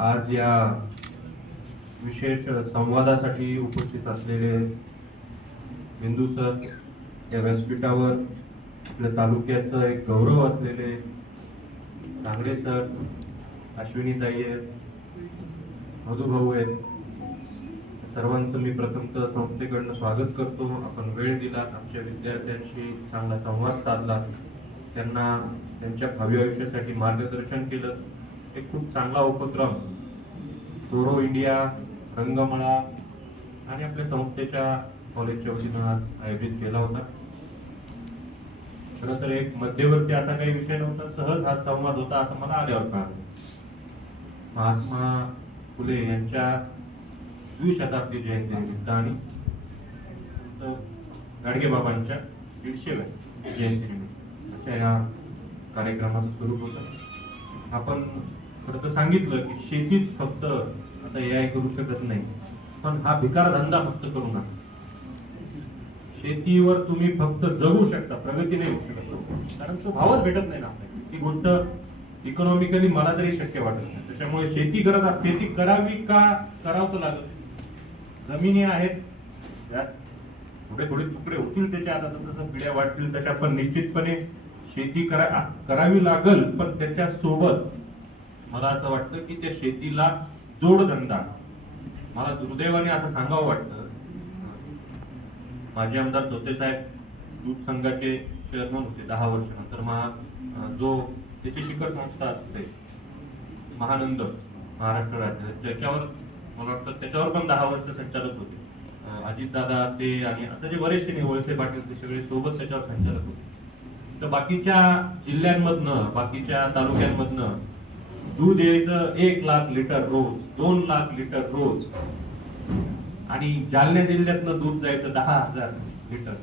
आज या विशेष संवादासाठी उपस्थित असलेले बिंदू सर, या व्यासपीठावर आपल्या तालुक्याचं एक गौरव असलेले कांगडे सर, अश्विनी ताई आहेत, मधुभाऊ आहेत, सर्वांचं मी प्रथमतः संस्थेकडनं स्वागत करतो. आपण वेळ दिलात, आमच्या विद्यार्थ्यांशी चांगला संवाद साधला, त्यांना त्यांच्या भावी आयुष्यासाठी मार्गदर्शन केलं. एक खूप चांगला उपक्रम टोरो इंडिया, रंगमळा आणि आपल्या संस्थेच्या कॉलेजच्या वतीनं आज आयोजित केला होता. खरं तर एक मध्यवर्ती असा काही विषय नव्हता, सहज हा संवाद होता असं मला आल्यावर कळालं. महात्मा फुले यांच्या द्विशताब्दी जयंती निमित्त आणि गाडगेबाबांच्या 150व्या जयंती निमित्त या कार्यक्रमाचं स्वरूप होतं. आपण खरं तर सांगितलं की शेतीच फक्त आता AI करू शकत नाही, पण हा भिकार धंदा फक्त करू नका. शेतीवर तुम्ही फक्त जगू शकता, प्रगती नाही होऊ शकत, कारण तो भावच भेटत नाही ना आपल्याला. ती गोष्ट इकॉनॉमिकली मला तरी शक्य वाटत नाही. त्याच्यामुळे शेती करत असते, शेती करावी का, करावं तर लागत. जमिनी आहेत त्यात थोडे थोडे तुकडे होतील त्याच्या, आता जसं पिढ्या वाढतील तशा, पण निश्चितपणे शेती करावी लागल. पण त्याच्या सोबत मला असं वाटतं की त्या शेतीला जोडधंदा, मला दुर्दैवाने असं सांगावं वाटतं, माझे आमदार जोते साहेब दूध संघाचे चेअरमन होते 10 वर्ष. नंतर जो त्याची शिखर संस्था असते महानंद महाराष्ट्र राज्य, त्याच्यावर मला वाटतं त्याच्यावर पण 10 वर्ष संचालक होते अजित दादा ते, आणि आता जे बरेचसे वळसे पाटील ते सगळे सोबत त्याच्यावर संचालक होते. तर बाकीच्या जिल्ह्यांमधनं, बाकीच्या तालुक्यांमधनं दूध यायचं 1 लाख लिटर रोज, 2 लाख लिटर रोज, आणि जालना जिल्ह्यातनं दूध जायचं 10,000 लिटर.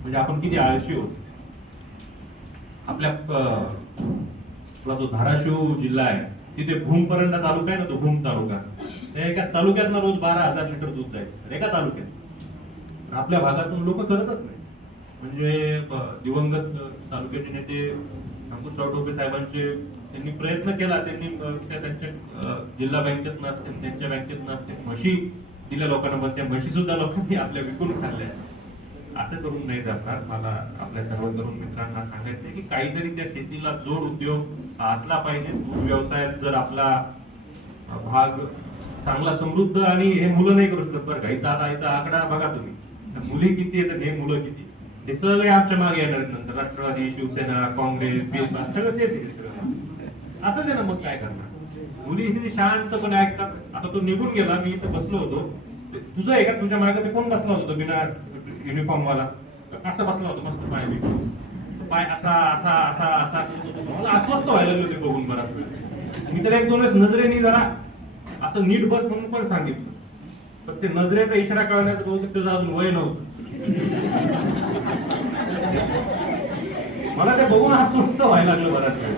म्हणजे आपण किती आळशी होतो. आपला जो धाराशिव जिल्हा आहे तिथे भूमपरंडा तालुका आहे ना, तो भूम तालुका, त्या एका तालुक्यातनं रोज 12,000 लिटर दूध जायचं एका तालुक्यात. आपल्या भागातून लोक करतच नाही. म्हणजे दिवंगत तालुक्याचे नेते अंकुशराव टोपे साहेबांचे, त्यांनी प्रयत्न केला, त्यांनी त्यांच्या जिल्हा बँकेत नसते, त्यांच्या बँकेत नसते, म्हशी दिल्या लोकांना, पण त्या म्हशी सुद्धा लोकांनी आपल्या विकून खाल्ल्या. असं करून नाही जाणार. मला आपल्या सर्व तरुण मित्रांना सांगायचं आहे की काहीतरी त्या शेतीला जोड उद्योग असला पाहिजे. दूध व्यवसायात जर आपला भाग चांगला समृद्ध, आणि हे मुलं नाही करू शकत बरं का, इथं आकडा बघा तुम्ही, मुली किती आहेत हे मुलं किती, हे सगळे आमच्या मागे येणार नंतर. राष्ट्रवादी, शिवसेना, काँग्रेस, BSP सगळं तेच असंच आहे ना. मग काय करणार? मुली ही शांतपणे ऐकतात. आता तो निघून गेला, मी इथं बसलो होतो, तुझं आहे का, तुझ्या मागे कोण बसला होता बिना युनिफॉर्म वाला, असं बसला होता मस्त पाय, पाय असा असा असा असा, मला अस्वस्थ व्हायला लागलं ते बघून. बराच वेळ मी तर 1-2 वेळेस नजरेने जरा असं नीट बस म्हणून पण सांगितलं, पण ते नजरेचा इशारा कळण्यात बहुतेक त्याचं अजून वय नव्हतं. मला ते बघून अस्वस्थ व्हायला लागलं बराच वेळ.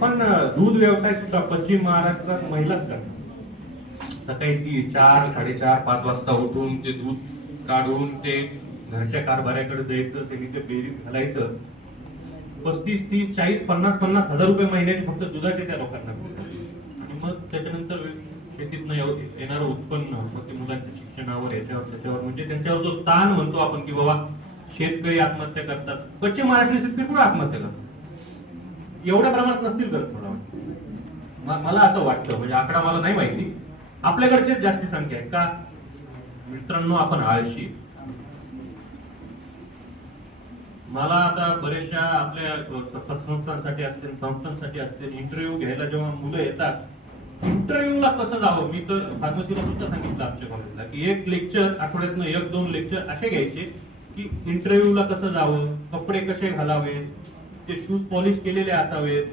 पण दूध व्यवसाय सुद्धा पश्चिम महाराष्ट्रात महिलाच करतात. सकाळी ती 4, 4:30, 5 वाजता उठून ते दूध काढून ते घरच्या कारभाऱ्याकडे द्यायचं, त्यांनी ते डेअरीत घालायचं. 35, 30, 40, 50 हजार रुपये महिन्याचे फक्त दुधाचे त्या लोकांना. आणि मग त्याच्यानंतर शेतीतनं येणारं उत्पन्न, मग ते मुलांच्या शिक्षणावर, याच्यावर त्याच्यावर, म्हणजे त्यांच्यावर जो ताण म्हणतो आपण की बाबा शेतकरी आत्महत्या करतात. पश्चिम महाराष्ट्र शेतकरी कुठे आत्महत्या करतात? एवढ्या प्रमाणात नसतील करत मला असं वाटतं. म्हणजे आकडा मला नाही माहिती, आपल्याकडचीच जास्ती संख्या आहे का. मित्रांनो, आपण आळशी. मला आता बरेचशा आपल्या संस्थांसाठी असतील, संस्थांसाठी असतील, इंटरव्ह्यू घ्यायला जेव्हा मुलं येतात, इंटरव्ह्यूला कसं जावं, मी तर फार्मसीला सुद्धा सांगितलं आमच्या कॉलेजला की 1 लेक्चर आठवड्यातनं 1-2 लेक्चर असे घ्यायचे की इंटरव्ह्यूला कसं जावं, कपडे कसे घालावेत, ते शूज पॉलिश केलेले असावेत,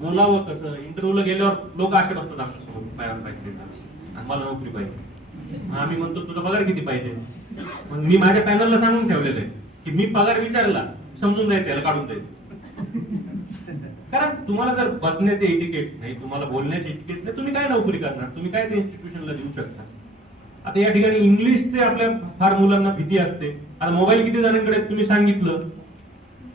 बोलावं कसं. इंटरव्ह्यूला गेल्यावर लोक असे बसतात आमच्यासोबत, पायावर पाहिजे, आम्हाला नोकरी पाहिजे. आम्ही म्हणतो तुझा पगार किती पाहिजे. मग मी माझ्या पॅनलला सांगून ठेवलेलं आहे की मी पगार विचारला समजून जायचं, याला काढून द्यायचं. कारण तुम्हाला जर बसण्याचे इटिकेट्स नाही, तुम्हाला बोलण्याचे इटिकेट्स नाही, तुम्ही काय नोकरी करणार, तुम्ही काय त्या इन्स्टिट्यूशनला देऊ शकता. आता या ठिकाणी इंग्लिशचे आपल्या फार मुलांना भीती असते. आता मोबाईल किती जणांकडे तुम्ही सांगितलं,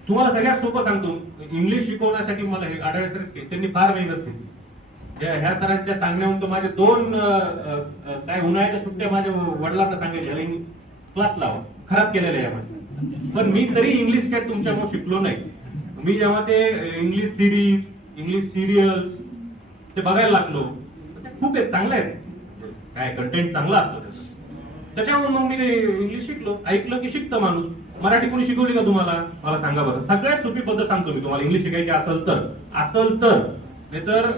तुम्हाला सगळ्यात सोपं सांगतो, इंग्लिश शिकवण्यासाठी मला हे आढळतं त्यांनी फार मेहनत केली. ह्या सरांच्या सांगण्याहून तर माझे दोन काय उन्हाळ्याच्या सुट्ट्या माझ्या वडिलांना सांगायचे क्लास लावा, खराब केलेलं आहे माणसं. पण मी तरी इंग्लिश काय तुमच्यामुळे शिकलो नाही. मी जेव्हा ते इंग्लिश सिरीज, इंग्लिश सिरियल्स ते बघायला लागलो, ते खूप आहेत, चांगले आहेत, काय कंटेंट चांगला असतो त्याच्यावर मग मी इंग्लिश शिकलो. ऐकलं की शिकतं माणूस. मराठी कोणी शिकवली का तुम्हाला? मला सांगा बरं. सगळ्यात सोपी पद्धत सांगतो मी तुम्हाला, इंग्लिश शिकायची असेल तर नाहीतर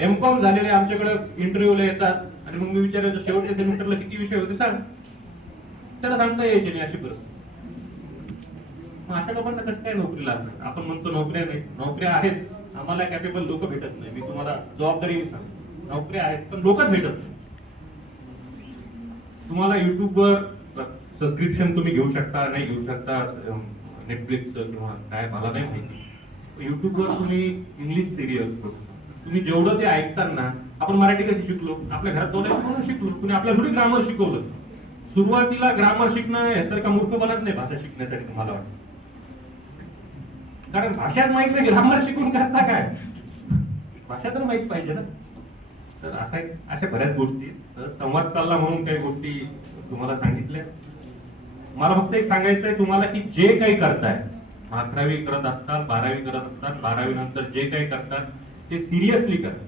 एमकॉम झालेले आमच्याकडे इंटरव्ह्यूला येतात आणि मग मी विचारायचो शेवटच्या सेमिस्टरला किती विषय होते सांग, त्याला सांगता यायचे नाही अशी परिस्थिती. मग अशा लोकांना कसं काय नोकरी लागणार? आपण म्हणतो नोकऱ्या नाही, नोकऱ्या आहेत, आम्हाला कॅपेबल लोक भेटत नाही. मी तुम्हाला जबाबदारी सांगतो, नोकऱ्या आहेत पण लोकच भेटत नाही. तुम्हाला युट्यूबवर सबस्क्रिप्शन तुम्ही घेऊ शकता, नाही घेऊ शकता, नेटफ्लिक्स किंवा काय मला नाही माहिती. युट्यूबवर तुम्ही इंग्लिश सिरियल तुम्ही जेवढं ते ऐकताना, आपण मराठी कशी शिकलो? आपल्या घरात बोलायचं म्हणून शिकलो. कुणी आपल्याला थोडी ग्रामर शिकवलं. सुरुवातीला ग्रामर शिकणं यासारखा मूर्खपणाच नाही भाषा शिकण्यासाठी तुम्हाला वाटतं. कारण भाषाच माहित नाही, ग्रामर शिकून करता काय? भाषा तर माहित पाहिजे ना. तर अशा बऱ्याच गोष्टी संवाद चालला म्हणून काही गोष्टी तुम्हाला सांगितल्या. मला फक्त एक सांगायचं आहे तुम्हाला की जे काही करताय, 11वी करत असतात, 12वी करत असतात, 12वी नंतर जे काही करतात ते सिरियसली करा.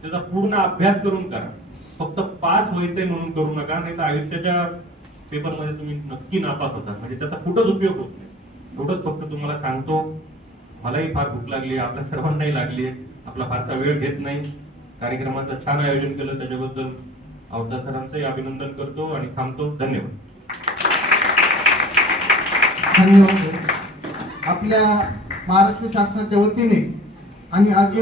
त्याचा पूर्ण अभ्यास करून करा. फक्त पास व्हायचंय म्हणून करू नका, नाही तर आयुष्याच्या पेपरमध्ये तुम्ही नक्की नापास होता. म्हणजे त्याचा कुठंच उपयोग होत नाही. एवढंच फक्त तुम्हाला सांगतो. मलाही फार भूक लागली, आपल्या सर्वांनाही लागली. आपला फारसा वेळ घेत नाही. कार्यक्रमाचं छान आयोजन केलं त्याच्याबद्दल अवतार सरांचंही अभिनंदन करतो आणि थांबतो. धन्यवाद. धन्यवाद. आपल्या महाराष्ट्र शासनाच्या वतीने आणि आज